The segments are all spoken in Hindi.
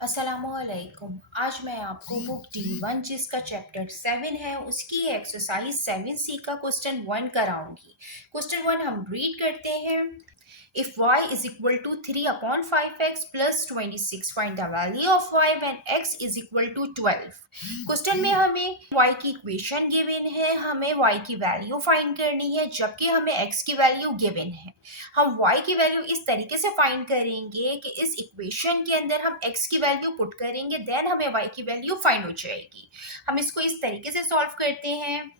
अस्सलामुअलैकुम। आज मैं आपको बुक D1 जिसका चैप्टर 7 है उसकी एक्सरसाइज 7C का क्वेश्चन 1 कराऊंगी। क्वेश्चन 1 हम रीड करते हैं। If y is equal to 3 upon 5x plus 26, find the value of y when x is equal to 12। Question में हमें y की इक्वेशन गिवन है, हमें y की वैल्यू फाइंड करनी है, जबकि हमें x की वैल्यू गिवन है। हम y की वैल्यू इस तरीके से फाइंड करेंगे कि इस इक्वेशन के अंदर हम x की वैल्यू पुट करेंगे, देन हमें y की वैल्यू फाइंड हो जाएगी। हम इसको इस तरीके से सॉल्व करते हैं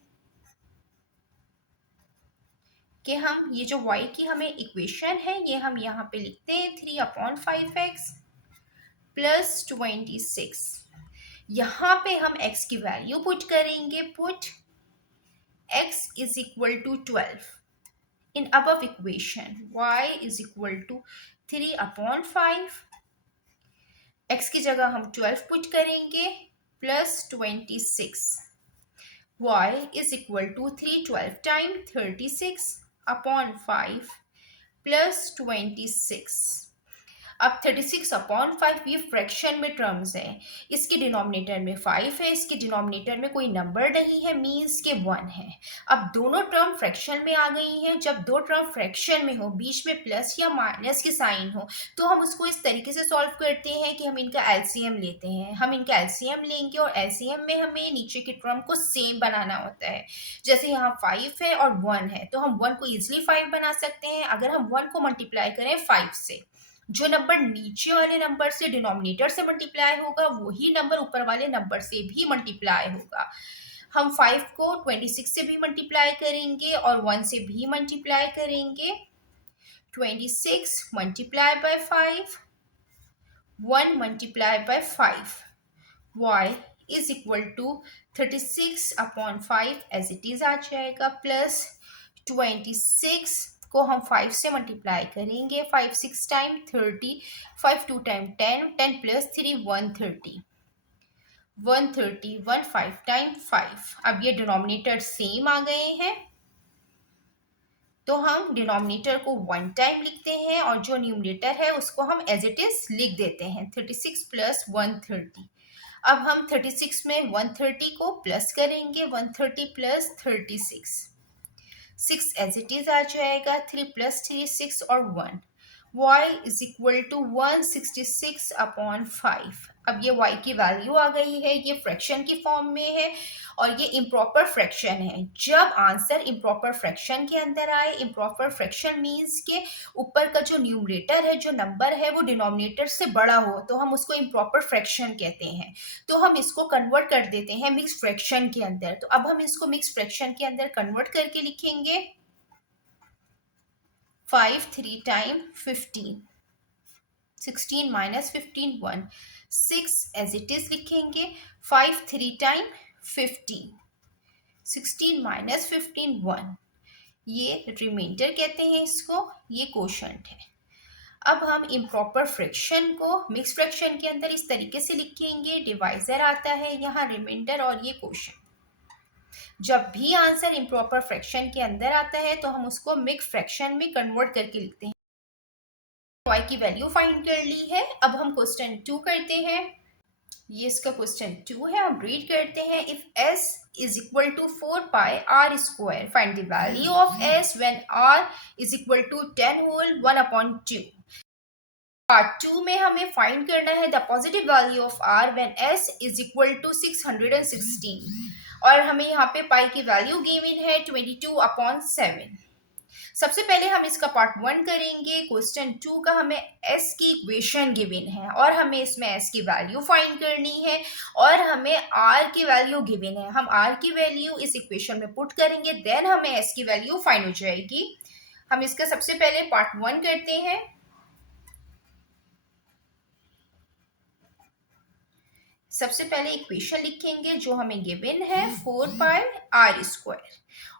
कि हम ये जो y की हमें इक्वेशन है ये हम यहाँ पे लिखते हैं 3/5x प्लस 26। यहाँ पे हम x की वैल्यू पुट करेंगे, put x is equal to 12 in above equation। y is equal to 3/5, x की जगह हम 12 पुट करेंगे plus 26। y is equal to 312 time 36 upon 5 plus 26। अब 36/5 ये फ्रैक्शन में टर्म्स है, इसके डिनोमिनेटर में 5 है, इसके डिनोमिनेटर में कोई नंबर नहीं है, मीन्स के 1 है। अब दोनों टर्म फ्रैक्शन में आ गई हैं। जब दो टर्म फ्रैक्शन में हो, बीच में प्लस या माइनस के साइन हो, तो हम उसको इस तरीके से सॉल्व करते हैं कि हम इनका एलसीएम लेते हैं। हम इनका एलसीएम लेंगे और एलसीएम में हमें नीचे के टर्म को सेम बनाना होता है। जैसे यहाँ 5 है और 1 है, तो हम 1 को ईजिली 5 बना सकते हैं अगर हम 1 को मल्टीप्लाई करें 5 से। जो नंबर नीचे वाले नंबर से डिनोमिनेटर से मल्टीप्लाई होगा वही नंबर ऊपर वाले नंबर से भी मल्टीप्लाई होगा। हम 5 को 26 से भी मल्टीप्लाई करेंगे और 1 से भी मल्टीप्लाई करेंगे। 26 multiply by 5, 1 multiply by 5, y is equal to 36/5 as it is आ जाएगा, प्लस 26 को हम 5 से मल्टीप्लाई करेंगे, 5 6 टाइम 30, 5 2 टाइम 10, 10 प्लस 3 130, 130 1 5 टाइम 5। अब ये डिनोमिनेटर सेम आ गए हैं, तो हम डिनोमिनेटर को 1 टाइम लिखते हैं और जो न्यूमरेटर है उसको हम एज इट इज लिख देते हैं 36 प्लस 130। अब हम 36 में 130 को प्लस करेंगे, 130 प्लस 36, 6 एज इट इज आ जाएगा, 3 प्लस 3 6 और 1, y इज इक्वल टू 166/5। अब ये y की वैल्यू आ गई है, ये फ्रैक्शन की फॉर्म में है और ये इम्प्रॉपर फ्रैक्शन है। जब आंसर इम्प्रॉपर फ्रैक्शन के अंदर आए, इम्प्रॉपर फ्रैक्शन मीन्स के ऊपर का जो न्यूमरेटर है, जो नंबर है वो डिनोमिनेटर से बड़ा हो, तो हम उसको इम्प्रॉपर फ्रैक्शन कहते हैं। तो हम इसको कन्वर्ट कर देते हैं मिक्स फ्रैक्शन के अंदर। तो अब हम इसको मिक्स फ्रैक्शन के अंदर कन्वर्ट करके लिखेंगे 5 3 time 15, 16 minus 15 1, 6 as it is लिखेंगे, 5 3 टाइम 15, 16 माइनस 15 1, ये रिमाइंडर कहते हैं इसको, ये कोशंट है। अब हम इम्प्रॉपर फ्रैक्शन को मिक्स फ्रैक्शन के अंदर इस तरीके से लिखेंगे, डिवाइजर आता है यहाँ, रिमाइंडर और ये कोशंट। जब भी आंसर इम्प्रॉपर फ्रैक्शन के अंदर आता है तो हम उसको मिक्स फ्रैक्शन में कन्वर्ट करके लिखते हैं। y की वैल्यू फाइंड कर ली है। अब हम क्वेश्चन 2 करते हैं। ये इसका क्वेश्चन 2 है, हम रीड करते हैं। If s is equal to 4πr², find the value of s when r is equal to 10 whole 1/2। Part 2 में हमें फाइंड करना है the positive value of r when s is equal to 616 और हमें यहाँ पे पाई की वैल्यू गिवन है 22/7। सबसे पहले हम इसका पार्ट 1 करेंगे। क्वेश्चन 2 का हमें s की इक्वेशन गिवन है और हमें इसमें s की वैल्यू फाइंड करनी है और हमें r की वैल्यू गिवन है। हम r की वैल्यू इस इक्वेशन में पुट करेंगे, देन हमें s की वैल्यू फाइंड हो जाएगी। हम इसका सबसे पहले पार्ट 1 करते हैं। सबसे पहले इक्वेशन लिखेंगे जो हमें गिवन है 4πr²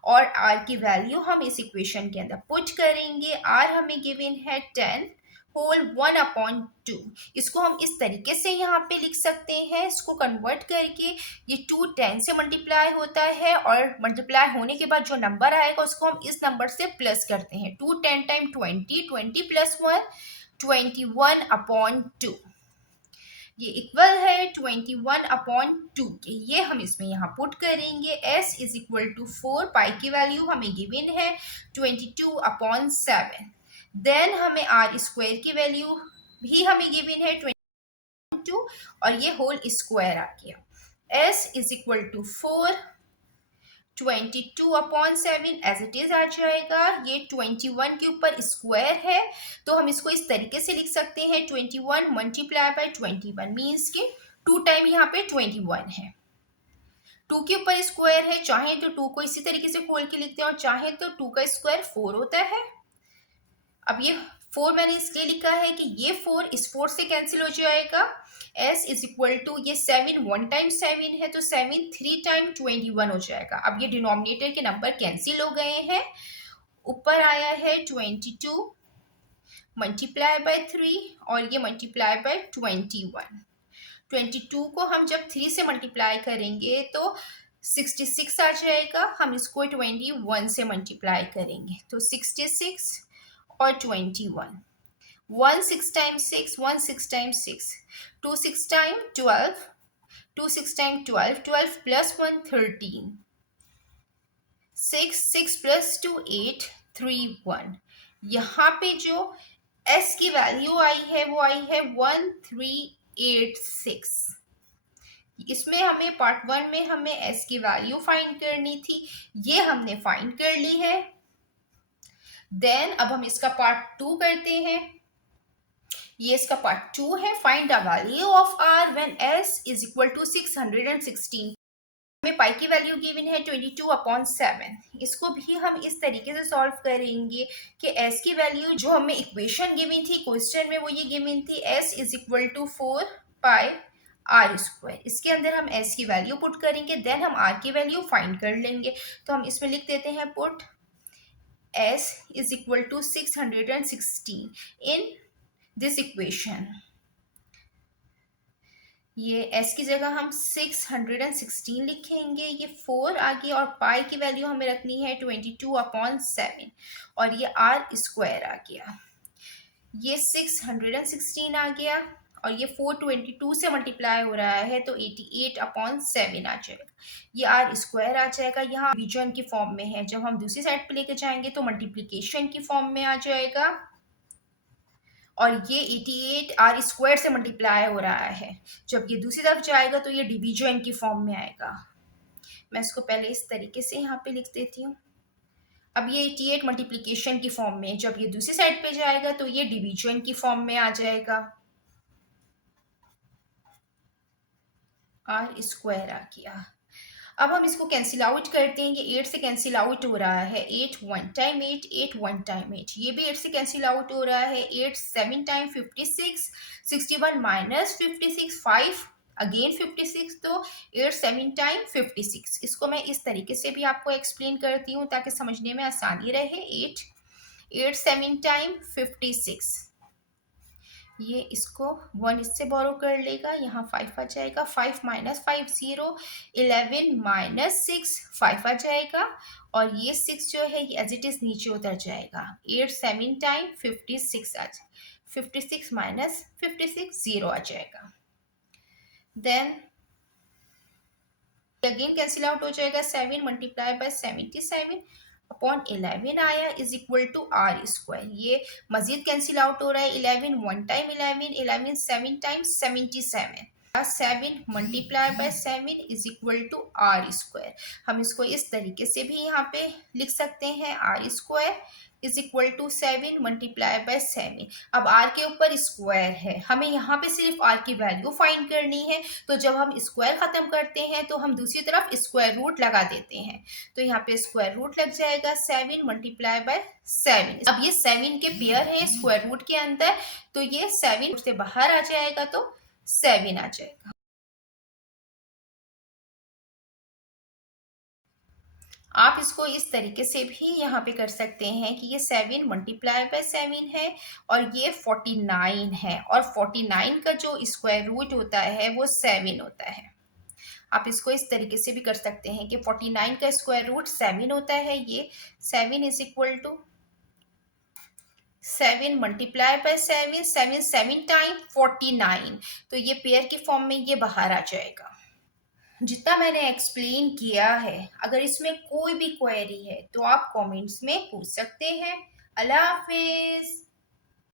और r की वैल्यू हम इस इक्वेशन के अंदर पुट करेंगे। r हमें गिवन है 10 होल 1/2। इसको हम इस तरीके से यहाँ पे लिख सकते हैं, इसको कन्वर्ट करके ये 2 10 से मल्टीप्लाई होता है और मल्टीप्लाई होने के बाद जो नंबर आएगा उसको हम इस नंबर से प्लस करते हैं। 2 10 टाइम 20, 20 प्लस 1 21/2। ये इक्वल है 21/2 के। ये हम इसमें यहाँ पुट करेंगे। s इज इक्वल टू 4, पाई की वैल्यू हमें गिवन है 22/7। देन हमें r स्क्वायर की वैल्यू भी हमें गिवन है 22 और ये होल स्क्वायर आ गया। s is equal to 4, 22/7 as it is आ जाएगा। ये 21 के ऊपर स्क्वायर है तो हम इसको इस तरीके से लिख सकते हैं 21 मल्टीप्लाई बाय 21 मीन्स के 2 टाइम यहाँ पे 21 है। 2 के ऊपर स्क्वायर है, चाहे तो 2 को इसी तरीके से खोल के लिखते हैं और चाहे तो 2 का स्क्वायर 4 होता है। अब ये 4 मैंने इसलिए लिखा है कि ये 4 इस 4 से कैंसिल हो जाएगा। s इज इक्वल टू ये 7 1 टाइम 7 है तो 7 3 टाइम 21 हो जाएगा। अब ये डिनोमिनेटर के नंबर कैंसिल हो गए हैं। ऊपर आया है 22 मल्टीप्लाई बाय 3 और ये मल्टीप्लाई बाय 21। 22 को हम जब 3 से मल्टीप्लाई करेंगे तो 66 आ जाएगा। हम इसको 21 से मल्टीप्लाई करेंगे तो 66 और 21। 1 6 times 6, 1 6 times 6, 2 6 time 12, 2 6 time 12, 12 plus 1 13, 6 6 plus 2 8, 3 1। यहाँ पे जो s की वैल्यू आई है वो आई है 1386। इसमें हमें पार्ट 1 में हमें s की वैल्यू फाइंड करनी थी, ये हमने फाइंड कर ली है। देन अब हम इसका पार्ट 2 करते हैं। ये इसका पार्ट 2 है। Find the value of r when s is equal to 616। हमें पाई की वैल्यू गिवन है 22/7। इसको भी हम इस तरीके से सॉल्व करेंगे कि s की वैल्यू जो हमें इक्वेशन गिवन थी क्वेश्चन में वो ये गिवन थी s is equal to 4 pi r square. इसके अंदर हम s की वैल्यू पुट करेंगे, देन हम r की वैल्यू फाइंड कर लेंगे। तो हम इसमें लिख देते हैं put s is equal to 616 in this equation. ये s की जगह हम 616 लिखेंगे। ये 4 आ गया और पाई की वैल्यू हमें रखनी है 22/7 और ये r स्क्वायर आ गया। ये 616 आ गया और ये 422 से मल्टीप्लाई हो रहा है तो 88/7 आ जाएगा। ये r स्क्वायर आ जाएगा। यहाँ डिवीजन की फॉर्म में है, जब हम दूसरी साइड पे लेके जाएंगे तो मल्टीप्लीकेशन की फॉर्म में आ जाएगा और ये 88 r स्क्वायर से मल्टीप्लाई हो रहा है। जब ये दूसरी तरफ जाएगा तो ये डिवीजन की फॉर्म में आएगा। मैं इसको पहले इस तरीके से यहाँ पे लिख देती हूँ। अब ये 88 मल्टीप्लिकेशन की फॉर्म में, जब ये दूसरी साइड पे जाएगा तो ये डिवीजन की फॉर्म में आ जाएगा। r स्क्वायर आ गया। अब हम इसको कैंसिल आउट करते हैं। ये 8 से कैंसिल आउट हो रहा है। 8 1 टाइम 8, 8 1 टाइम 8। ये भी 8 से कैंसिल आउट हो रहा है। 8 7 टाइम 56, 61 माइनस 56, 5 अगेन 56 तो 8 7 टाइम 56। इसको मैं इस तरीके से भी आपको एक्सप्लेन करती हूँ ताकि समझने में आसानी रहे। 8 7 टाइम 56। ये इसको 1 इससे बोरो कर लेगा, यहाँ 5 आ जाएगा। 5 माइनस 5 0, 11 माइनस 6 5 आ जाएगा और ये 6 जो है ये एज इट इज नीचे उतर जाएगा। 8 7 टाइम 56 आ जाए, 56 माइनस 56 0 आ जाएगा। देन अगेन कैंसिल आउट हो जाएगा। 7 मल्टीप्लाई बाय 77 अपॉन 11 आया is equal to r square. ये मजीद कैंसिल आउट हो रहा है। 11 1 time 11, 11 7 time 77। 7 multiply by 7 is equal to r square. हम इसको इस तरीके से भी यहाँ पे लिख सकते हैं। r square is equal to 7 multiply by 7। अब r के ऊपर स्क्वायर है, हमें यहाँ पे सिर्फ r की वैल्यू फाइंड करनी है। तो जब हम स्क्वायर खत्म करते हैं तो हम दूसरी तरफ स्क्वायर रूट लगा देते हैं। तो यहाँ पे स्क्वायर रूट लग जाएगा 7 मल्टीप्लाई बाय 7। अब ये 7 के पेयर है स्क्वायर रूट के अंदर तो ये 7 से बाहर आ जाएगा तो 7 आ जाएगा। आप इसको इस तरीके से भी यहाँ पे कर सकते हैं कि ये 7 मल्टीप्लाई बाय 7 है और ये 49 है और 49 का जो स्क्वायर रूट होता है वो 7 होता है। आप इसको इस तरीके से भी कर सकते हैं कि 49 का स्क्वायर रूट 7 होता है। ये 7 is equal to 7 multiply by 7, 7 7 time 49। तो ये पेयर की फॉर्म में ये बाहर आ जाएगा। जितना मैंने एक्सप्लेन किया है, अगर इसमें कोई भी क्वेरी है तो आप कमेंट्स में पूछ सकते हैं। अल्लाह हाफिज़।